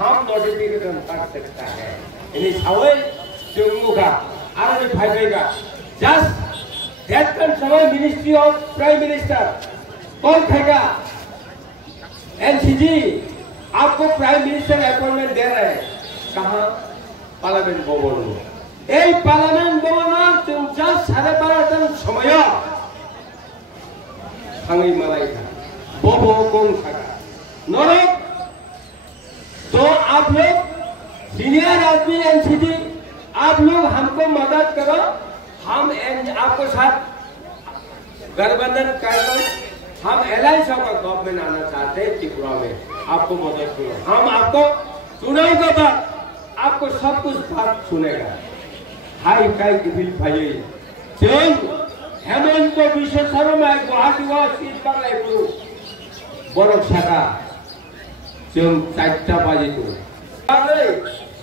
हम नोटिफिकेशन कर सकता है ini sawai jengmuka ada di Bhaibega just that kan sawai Ministry of Prime Minister कौन खाएगा NCG आपको प्राइम मिनिस्टर अपॉइंटमेंट दे रहे हैं कहाँ पार्लियामेंट भवन में এই পার্লামেন্ট ভবনের तुमचा 12:30 समय थांगै मालायखा बबो गं थागा नरक तो आप लोग सीनियर आदमी एनसीडी आप लोग हमको मदद करो हम आपको साथ गठबंधन कर हम एलायंस का गवर्नमेंट आना चाहते हैं त्रिपुरा में आपको मदद करो हम आपको चुनाव के बाद आपको सब कुछ बात सुनेगा हाई काई बिल भाई जन हेमंत विश्व शर्मा गुवाहाटी वा सीट पर लाइपुर बरफ शाखा जों 4टा बाजे तो अरे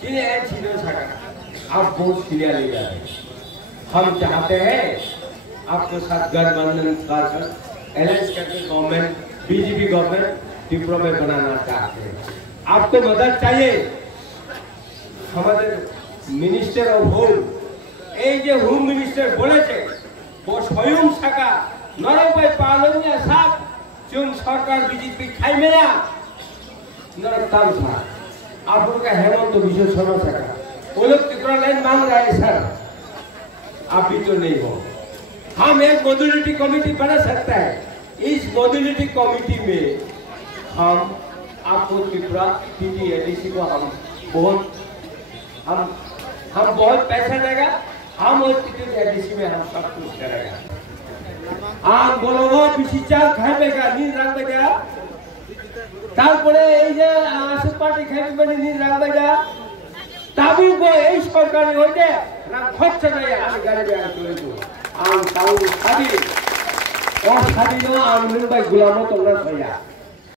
ये एनसीडी शाखा आप बहुत क्लियरली हम चाहते हैं आपको साथ गठबंधन कर एलायंस करके गवर्नमेंट बीजेपी गवर्नमेंट त्रिपुरा में बनाना चाहते हैं आपको मदद चाहिए हमारे मिनिस्टर ऑफ होम এই যে হোম মিনিস্টার বলেছে ও স্বয়ং শাখা নরবাই পালনিয়া সাথ जों सरकार बीजेपी खाई मेरा नरकताम था आप लोग का हेमंत विश्व शर्मा शाखा वो लोग त्रिपुरा लाइन मांग रहा है सर आप भी तो नहीं हो हम एक मॉड्यूलरिटी कमेटी बना सकता है इस मॉड्यूलरिटी कमेटी में हम आपको त्रिपुरा पीटीएडीसी को हम बहुत पैसा देगा हम उस पीटीएडीसी में हम सब कुछ करेगा आप बोलो विशिचार खाइबेगा नींद राखबेगा তারপরে এই যে আশিক পার্টি খাইবে নীঁদ রাখবেগা তাবি গো এই সরকারি হইতে না খরচ নাই আমি গাড়ি বেড়া চলে যাব আম তাও খাবি ও খাবি না আমি ভাই গোলামও তোমরা খাইয়া